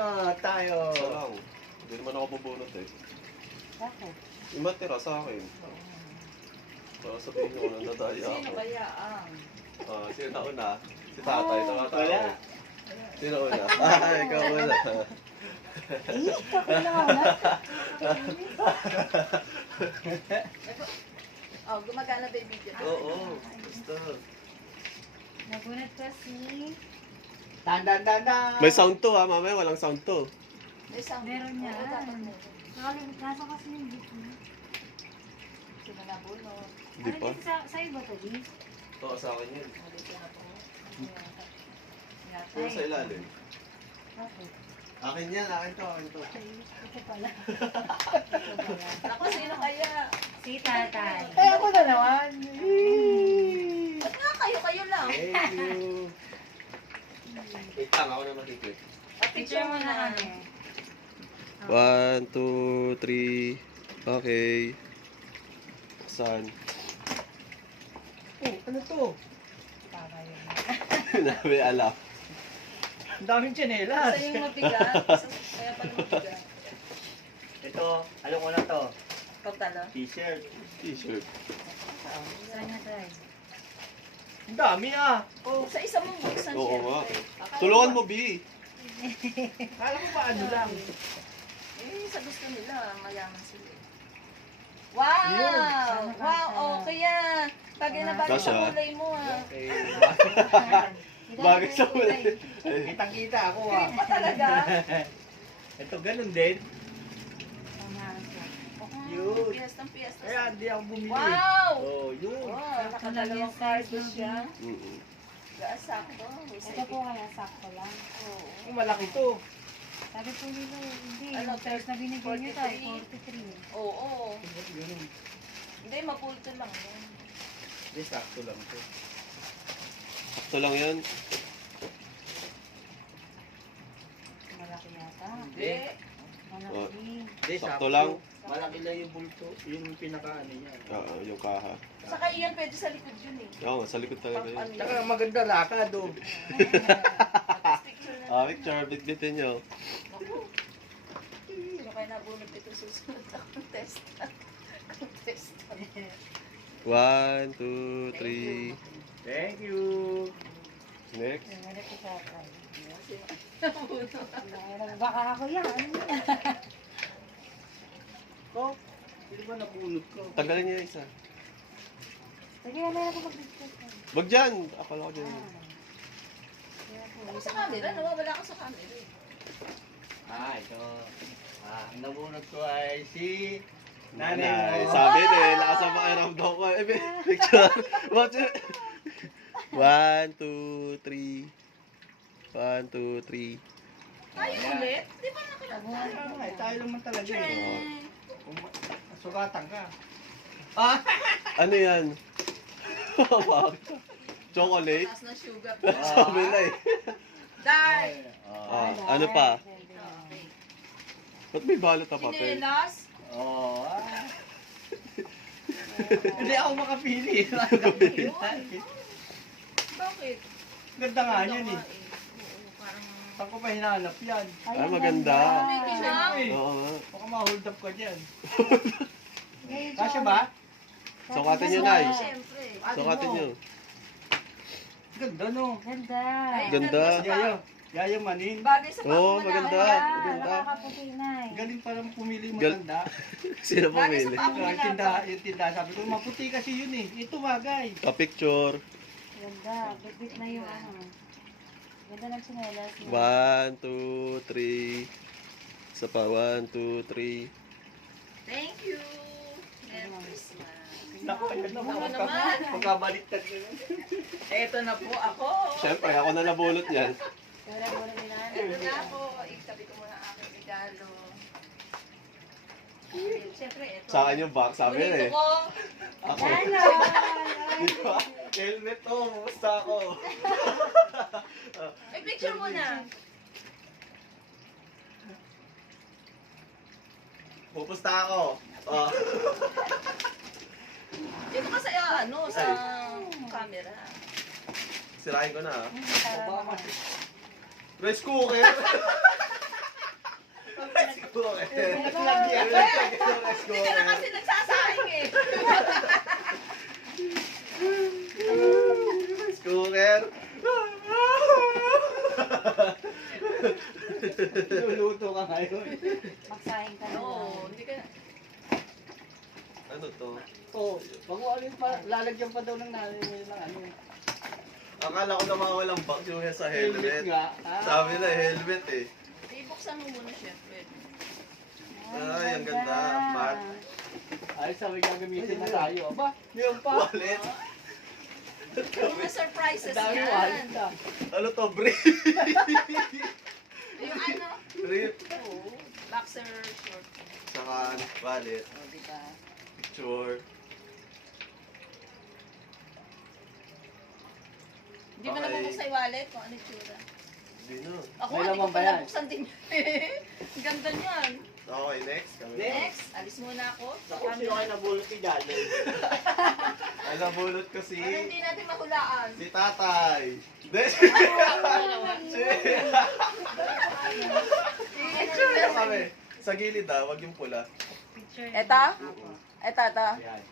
na tayo. Isa lang. Hindi naman ako bubunot eh. Bakit? Yung matira sa akin. Baka sabihin nyo na nadaya ako. Sino kaya ang? Sino na una? Si tatay. Tama-tama. Wala. Sino una? Ikaw una. Ikaw na. Oh, gumagana ba yung video? Oo. Basta. Nagunat kasi. Dan. May sound to ha, mamaya walang sound to. May sound. Meron yan. Oo, dapat meron. Nasa kasi yung dito. Sino na buno? Hindi pa. Sa iba to, Di? Ito sa akin yun. Ulit yan ako. Ito sa ilalim. Bakit? Akin yan, akin to. Ito pala. Ako, sino kaya? Si tatay. Eh, ako na naman. Ba't nga kayo lang? Thank you. Wait lang, ako na makikip. Picture mo na kami. 1, 2, 3. Okay. Saan? Oh, ano to? Para yun. Nabi alam. Ang daming tsinelas. Isa yung mabigat. Kaya pala mabigat. Ito, alam ko na to. Pagtalo? T-shirt. T-shirt. Saan niya tayo? Ang dami ah. Oh, sa isa mong buksan Oo syempre. nga. Akala Tulungan ko mo, B. Kala ko ba ano lang? sa gusto nila, mayaman sila. Wow! Yun. Wow! Oh, kaya bagay na bagay sa Kasha. kulay mo ah. Okay. Bagay sa kulay. Kitang-kita ako ah. Green pa talaga. Ito, ganun din. Yun. Piyestang-piyesta. Kaya hindi ako bumili. Wow! Oh, yun. Wow, nakadalawang cards siya. Mm-mm. Sakto. Ito po kaya sakto lang. Oo. Kung malaki to. Sabi po nila, hindi. Ano, Yung price na binigyan niyo tayo, 43. 43. Oo. Ganun. Hindi, mapulto lang yan. Hindi, sakto lang to. Sakto lang yan. Malaki yata. Hindi. Malaki. Hindi, Sakto lang. Malaki lang yung bulto. Yung pinaka-ano niya. Oo, yung kaha. Saka iyan pwede sa likod yun eh. Oo, sa likod talaga Pag yun. ano Tsaka maganda lakad oh. Tapos picture na. Picture, bitbitin nyo. Naku. Sino kaya nabunod ito susunod na contest? Contest. 1, 2, 3. Thank you. Next. Malaki si tatay. Sino nabunod? Baka ako yan. Ano yan? Ko, hindi ba nabunod ko? Tanggalin niya isa. Sige, meron ako mag-discuss. Wag dyan. Akala ko dyan. Ako sa camera, nawawala ka sa camera eh. Ito. Ang nabunod ko ay si Nanay. Nanay mo. Sabi eh, lakas ang pakiramdam ko. Picture. Watch it. 1, 2, 3. 1, 2, 3. Tayo ulit? Di ba nakalagay? Ano nga, tayo naman talaga eh. Tren. Kung sugatan ka. Ano yan? Chocolate? Taas na sugar. Sabi na eh. Die! Ano pa? Okay. Ba't may balot na papel? Chinelas? Oo. Hindi ako makapili. Bakit? Ganda nga yan eh. Oo, parang... Saan ko pa hinahanap yan? Ah, maganda. May ginaw. Oo nga. Baka ma-hold up ka dyan. Kasya ba? Sukatin nyo, Nay. Siyempre. Sukatin nyo. Ganda no. Ganda. Ay, Ganda. Yayo. Yayo manin. Bagay sa Oo, pangmula. maganda. Maganda. Nakakaputi na eh. Galing pala pumili mo Gal- tanda. Sino Bagay sa pumili? pangmula. Yung tinda, sabi ko, maputi kasi yun eh. Ito bagay. Pa-picture. Ganda. Bit na yung ano. Ganda ng sinelas. 1, 2, 3. Isa pa. 1, 2, 3. Thank you. Merry Christmas. Naku, ayun na. Ako naman. Magkabaliktad na yun. Eto na po ako. Siyempre, ako na nabulot yan. Wala nila. Eto na ako. Itabi ko muna ang aking regalo. Siyempre, eto. Sa akin yung box, sabi Bonito eh. ko. Ako. Ano? Di ba? Helmet to. Basta ako. May picture mo na. Pupusta ako. Oh. Dito ka sa, sa camera. Sirahin ko na ah. Obama. Rice cooker. Hindi ka na kasi nagsasaing eh. Cooker. Luluto ka ngayon. Magsahin ka na. Oo, hindi ka. Ano to? Oo. Pag ulit pa, lalagyan pa daw ng nanay mo ng ano. Akala ko naman walang box yung sa helmet. nga. Sabi na helmet eh. Ibuksan mo muna syempre. Ay, ang ganda. Mat. Ay, sabi gagamitin na tayo. Aba, yun pa. Wallet. Mga surprises Ang dami wallet yan. ka. Ano to? Brief. Yung ano? Brief. Oo. Boxer short. Saka ano, wallet. O, diba? Picture. Hindi mo Okay. nabubuksan yung wallet kung ano yung tsura. Hindi na. Ako May nga, hindi laman ko ba pa yan? nabuksan din. Ang ganda niyan. Okay, next. Kami. Next, alis muna ako. Ako sino kayo nabulot ni Jalo? Ay, nabulot ko si... Para hindi natin mahulaan. Si tatay. Hindi. Picture kami. Sa gilid wag yung pula. Picture. Eto? Apo. Eto. Yan.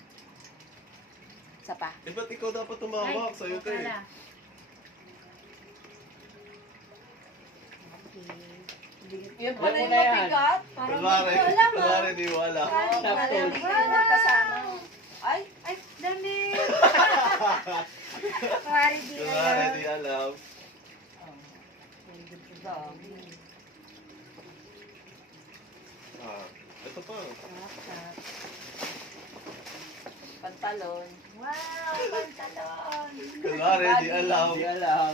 Isa pa. Eh, ba't ikaw dapat tumawak? Sa'yo to eh. pala. Okay. Yun pala Wala yung na yan. mabigat. Kunwari, hindi ko alam, kunwari di mo alam. Oo, Tapos. pala yung mabigat kasama. Ay, Ay, damit! Pari di Kunwari alam. di alam. Ah, ito pa. pantalon. Wow, pantalon! Kunwari di alam. Hindi alam.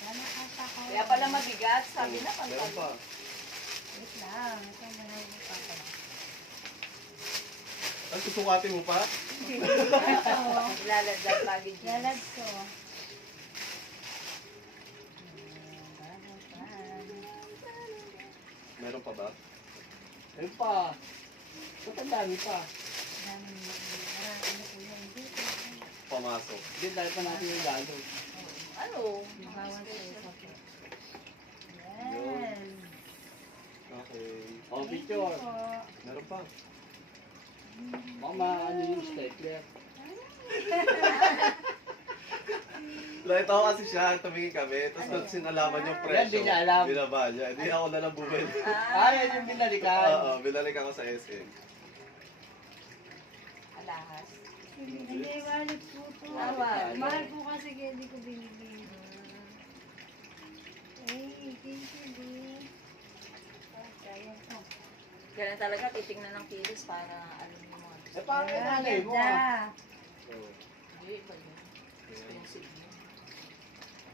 Sana ata ko. Kaya pala mabigat, sabi na Meron pantalon. pa. Wait lang, ito mo na yung papa. Ang susukatin mo pa? Ilalagdag lagi dyan. Lalad ko. Meron pa ba? Ayun pa. Ba't ang dami pa? Ano po yan? Dito. Pamasok. Hindi, dahil pa natin yung Jalo. Ano? Bawal sa isa po. Yan. Okay. Oh, picture. Meron pa. Mama, ano yung stapler? Nakita ko kasi siya, tumingin kami, tapos nung sinalaman yung presyo, Yan, di niya alam. binaba niya. Hindi ako na lang bumili. Ah, yan yung binalikan. Oo, binalik ako sa SM. Alahas. Hindi, wallet po to. Ah, wallet. Mahal po kasi kaya hindi ko binibili. Ay, thank you, babe. Kaya to. Ganun talaga, titingnan ng kilos para alam mo. Eh, paano yung nanay mo? ah? Oo. Hindi, iba yun. Expensive yun.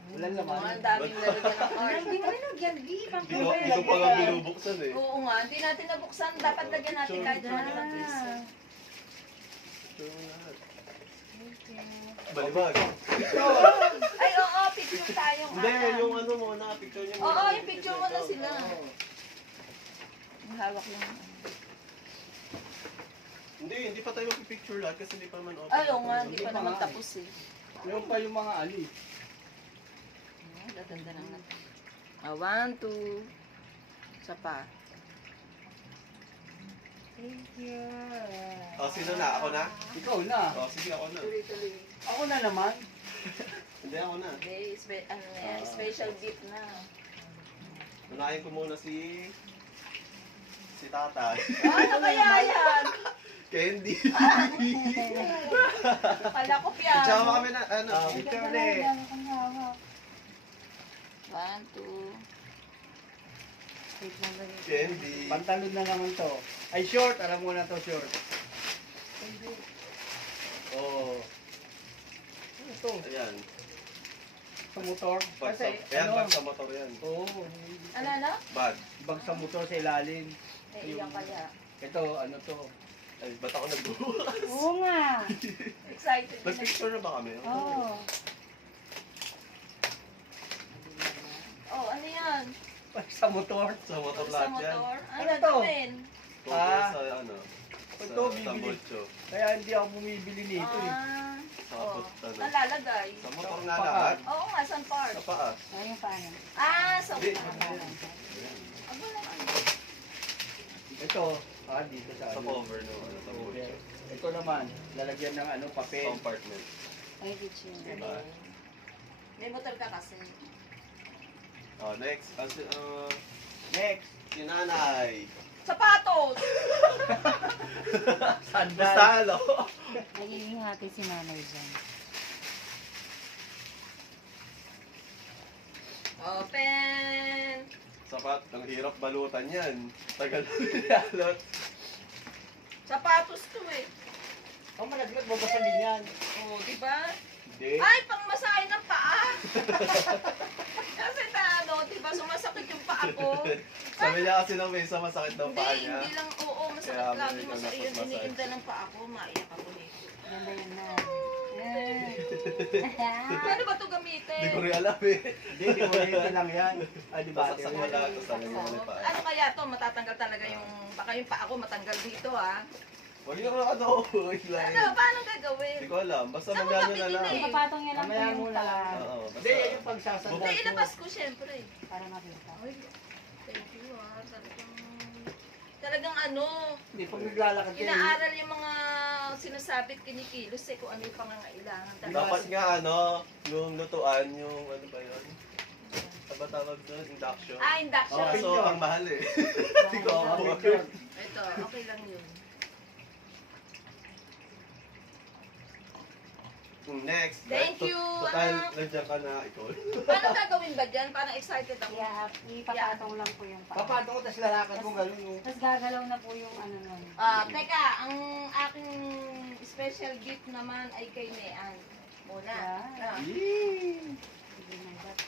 Walang laman. Ang daming lalagyan ng Ay, card. hindi mo rin nagyan, di. Hindi ko pa nga binubuksan eh. Oo nga, hindi natin nabuksan. Dapat lagyan natin kahit mga ilang piso. Picture mo lahat. Thank you. Balibag. Ay, oo, picture tayong Hindi, ata. yung ano mo na, picture niya Oo, yung picture mo na sila. Ang hawak lang. Hindi pa tayo mag-picture lahat kasi hindi pa naman open. Ay, oo nga, hindi pa Hindi pa naman nga. tapos eh. Meron pa yung mga ali. Gaganda ng natin. 1, 2. Isa pa. Thank you. Oh, sino na? Ako na? Ikaw na. Oh, sige ako na. Tuloy-tuloy. Ako na naman. Hindi ako na. Hindi, ano na yan, special gift na. Unahin ko muna si tatay. Ano kaya yan? Candy. Kala ko piano. Tsaka kami na, ano, Picture Ito ulit. lang ang hawak. 1, 2. Wait lang ba yun? candy. Pantalon na naman to. Ay, short. Alam mo na to, short. Oh, Ito. ayan. Sa motor. Bag sa, Kasi, ayan, ano? bag sa motor yan. Oo. Ano? Bag. Bag sa motor sa ilalim. Eh, iyan kaya. Ito, ano to? Ay, ba't ako nagbukas? Oo nga. Excited. Nag-picture na ba kami? Oo. Oh, ano yan? Bag sa motor. Sa motor Sa lahat yan. motor? Ano Ano to? gagawin? Cover Ah. sa ano. Ito, Sa bibili. tambocho. Kaya hindi ako bumibili nito eh. Oh, Ano. nalalagay. Sa motor nga Sa paa. lahat. Oo nga, saan part? Sa paa. Ayun paano? Sa Hindi. Aba naman. Ito, dito sa Sa ano. cover no, ano, sa Okay. bulsa. Ito naman, lalagyan ng ano, papel. Compartment. Ay, teacher. Diba? May motor ka kasi. Oh, next. Kasi, Next, si nanay. Sapatos! sandal. Basta, ano? Nagiging hati si nanay dyan. Open! Sapat, ang hirap balutan yan. Tagal na nilalot. Sapatos to eh. Oh, malaglag, babasa din yan. Oh, di ba? Hindi. Ay, pang masahe ng paa! Kasi na ano, di ba sumasakit yung paa ko? Sabi niya kasi nung may isa masakit daw paa niya. Hindi lang, oo, masakit Kaya lagi bumili ka masakit. ng Yun, massage. iniinda ng paa ko, maiyak ako nito. Ganda yan na. Paano ba ito gamitin? Hindi ko rin alam eh. Hindi ko rin lang yan. Di ba? Basaksak mo lahat, tapos sabi mo ulit paa. Ano kaya to? Matatanggal talaga yung, baka yung paa ko matanggal dito ha. Huwag yung ano, line. Ano, paano gagawin? Hindi ko alam. Basta Saan mo magano na lang. mabibili? Ipapatong niya lang po Mamaya yung muna lang. paa Oo, Hindi, yan basta. yung pagsasandal. Hindi, ilabas ko syempre. para mabita. Ay, thank you ha. Talagang ano, Hindi, pag naglalakad kayo. inaaral yung mga sinasabi at kinikilos eh kung ano yung pangangailangan talaga. Dapat nga ano, yung lutuan, yung ano ba yun? Ano ba tawag doon? Induction. Ah, induction. Oh, so, ang mahal eh. Hindi ko ako. Ito, okay lang yun. Next. Thank you, Total, anak. nandiyan ka na ikaw. Paano gagawin ba dyan? Parang excited ako. Yeah, ipapatong lang po yung paa. Papato ko, tapos lalakad mo gano'n. Oh. Tapos gagalaw na po yung ano nun. Teka, ang aking special gift naman ay kay Mean. Muna. Yeah. Ah. Yee! Sige na, that.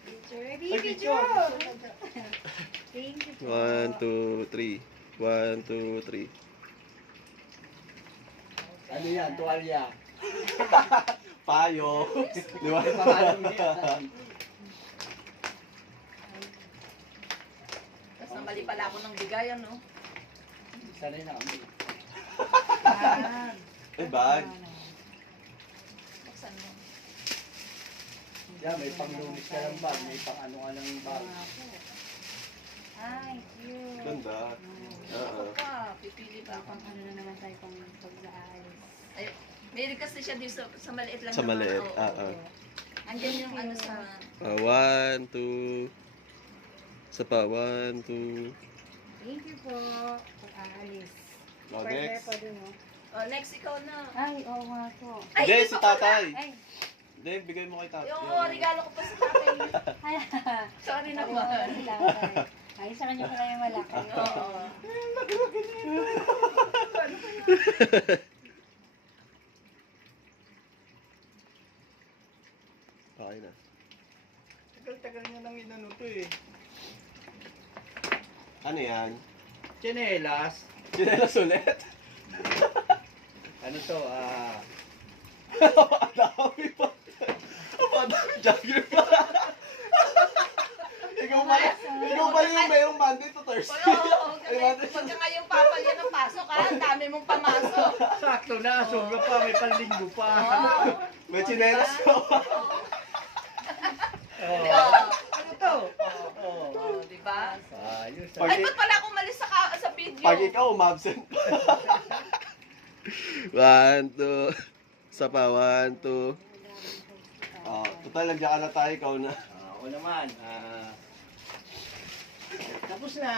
Picture, Ay, baby picture. Thank you po. 1, 2, 3. 1, 2, 3. Ano yan, tuwalya. Payo. Di ba? May pangalan mo yan. Tapos namali pala ako ng bigay, ano? Sanay na kami. Bag. Ay, bag. Buksan mo. Yan, may panglumis ka ng bag, may pang ano ka ng bag. Ay, cute. Ganda. Ako Oo. pa, pipili pa ako. Pang ano na naman tayo pang pag-aalis. Ay, meron kasi siya dito sa maliit lang Sa naman. maliit, Oo. Andyan yung ano sa... 1, 2. Isa pa, 1, 2. Thank you po. Pag-aalis. Oh, Partner next. pa dun, oh. Oh, next ikaw na. Ay, oo nga po. Ay, Hindi, hindi si pa pala. tatay. Ay, Hindi, bigay mo kay tatay. Yung regalo ko pa sa tatay. ay. Sorry Ako, naman. si tatay. Ay, sa kanya pala yung malaki. Oo. Okay na. Tagal-tagal niya nang inano to eh. Ano yan? Chinelas. Sinelas ulit? Ano to, Ang dami pa. Ang dami jogger pa. Ikaw pala yung mayroong Monday to Thursday. Oo, kasi pagka ngayong papalya ng pasok ha, ang dami mong pamasok. sakto na, sobra pa, may panlinggo pa. Oo. May chinelas pa. Oh. Oo. Ano to? Oo, di ba? Ayos. Pag- Ay, ba't pala ako umalis sa video? Pag ikaw, umabsent. 1, 2. Isa pa, 1, 2. Oh, total, nandiyan ka na tayo, ikaw na. Ako naman, tapos na.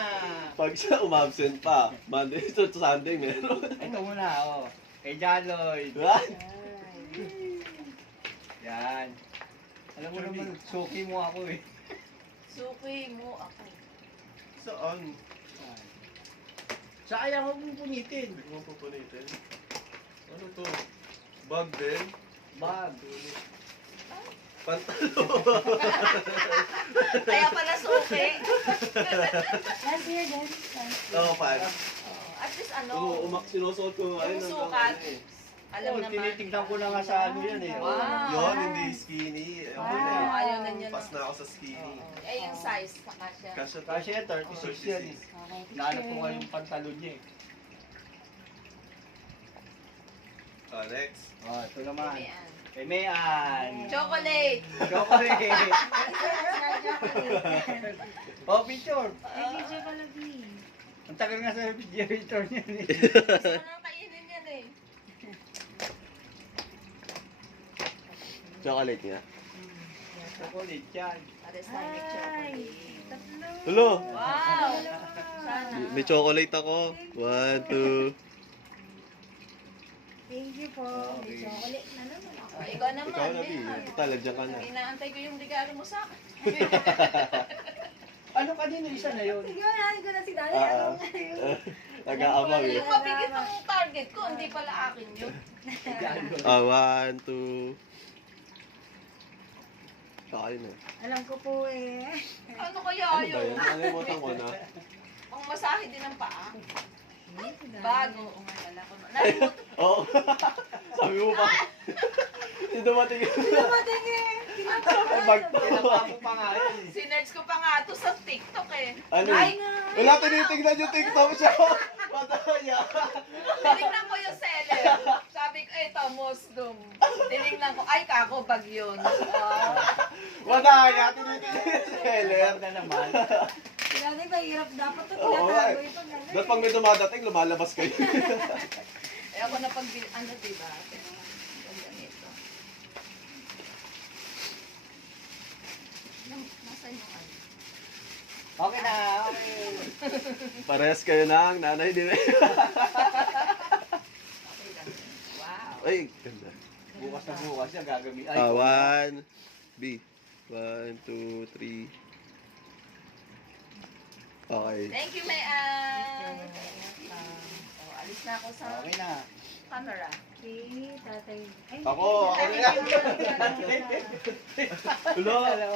Pag siya umabsent pa, Monday to Sunday meron. Ito muna, oh. Kay Jaloy. Right? Yan. Alam mo naman, suki mo ako eh. Suki mo ako. Saan? Sa ayaw mo punitin. Hindi mo pupunitin. Ano to? Bag din? Bag. Pantalo. Kaya pala suki. Last year din. Oo, pan. At least ano, Sinusuot ko ngayon. Yung sukat. Oh, alam naman. tinitingnan ko na nga sa ano yan eh. Wow. Yun, hindi skinny. Wow. Okay na eh. Ayaw na niya Pas ng... na ako sa skinny. Eh, yung size, saka siya. Kasya to. Kasi 36 yan eh. Okay, Nahanap ko nga yung pantalon niya eh. Next. Oh, ito naman. Ayan. Kay Mayan. Chocolate! Chocolate. Oh, picture. Ay, video pala, B. Ang tagal nga sa refrigerator niyan eh. Gusto ko nang kainin yan eh. Chocolate nga. Chocolate yan. Pares tayo may chocolate. Tatlo. Hello. Wow! Sana. May chocolate ako. 1, 2. Thank you po. May chocolate na naman ako. Oh, ikaw naman. Ikaw na, Bi. May- Total, nandiyan ka na. Inaantay ko yung regalo mo sa akin. Ano kanina isa na yun? Sige, wala ko na si Dali. Ah, Ano nga yun? Nag-aabang eh. Yung mabigit ng target ko, hindi pala akin yun. 1, 2. Kakain na. Alam ko po eh. Ano kaya Ano ba yun? yun? Nakalimutan ko na. Pang masahe din ng paa. Bago. Bago. O nga, wala ko. Nalimutan. Oo. Sabi mo pa. Hindi dumating yun. Dumating eh. Ay, bag to. Kailangan mo pa nga yun eh. Sinerge ko pa nga ito sa TikTok eh. Ano? Ay, Wala, tinitignan yung TikTok siya. Mataya. tinignan ko yung seller. Sabi ko, ito, Muslim. Tinignan ko, ay, kako, bag yun. Mataya, tinitignan yung seller. Na naman. Dali, mahirap dapat ito. Oo, Tinatago eh. ito. Dapat pag may dumadating, lumalabas kayo. Eh, ako na pag, ano, diba? Ang ganito. Nasaan yung ano? Okay na, okay. Parehas kayo ng nanay din eh. Okay lang. Wow. Ay, ganda. Bukas na bukas yan gagawin. Ay, 1, B. 1, 2, 3. Okay. Thank you, Mayan. Oh, alis na ako sa okay na. camera. Okay, tatay. Ay, Ako, ako na.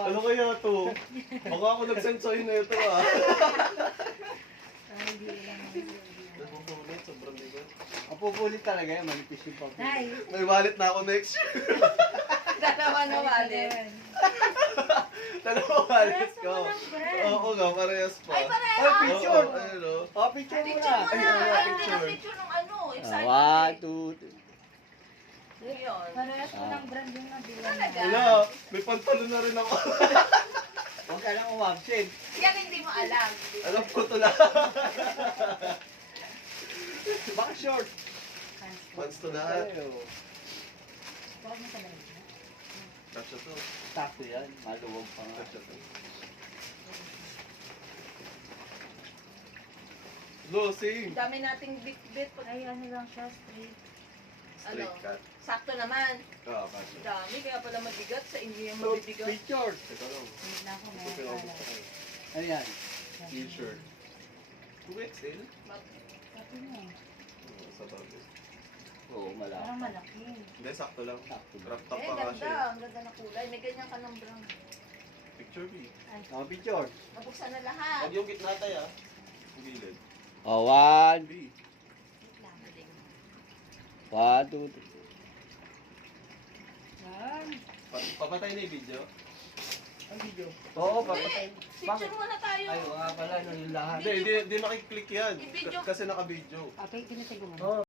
Ano kaya to? Baka ako nag-send sa'yo na ito ah. Ay, hindi lang. Nabubulit, sobrang bigat. Mapupulit talaga yan, manipis yung pag. Ay, May wallet na ako next year. Dalawa na wallet. Dalawa wallet Parehas ko. naman ang brand. Oo nga, parehas pa. Ay, pareho. Ay, picture. Oo, ayun o. Oh, picture mo Picture na. mo Ay, na. oo, Ay, hindi na picture. picture ng ano. Excited. 1, 2, 3. Yun. parehas ko ng brand yung nabila Talaga? na. Wala, may pantalon na rin ako. Huwag ka lang umabsent. Yan hindi mo alam. Alam ko to lang. Baka short. Pants to lahat. Ay, oh. Huwag mo sa balik. Kasya to. Sakto yan, maluwag pa nga. Kasya to. Losing. Ang dami nating bit-bit. Ay, ano lang siya, straight. Straight cut. Sakto naman. Oo, Ang kasya. dami. Kaya pala mabigat sa inyo yung So, mabibigat. picture. Ito lang. Hindi na ako Ito may pero akala. Ano yan? T-shirt. 2XL? Sabi mo, Oo, sa bagay. Oo, malaki. parang malaki. Hindi, sakto lang. Sakto. Crop top Eh, pa ganda. kasi. Ang ganda na kulay. May ganyan ka ng brown. Picture B. Mga picture. Nabuksan na lahat. Huwag yung gitna tayo ah. Yung gilid. Oh, 1, B. 1, 2, 3. Yan. Papatay na yung video. Ang video. Oo, Hindi. papatay. Picture muna tayo. Ay, nga pala, no, yung lahat. Hindi, hindi makiklik yan. I-video. Kasi naka-video. Okay, pinatay ko mo. Oo.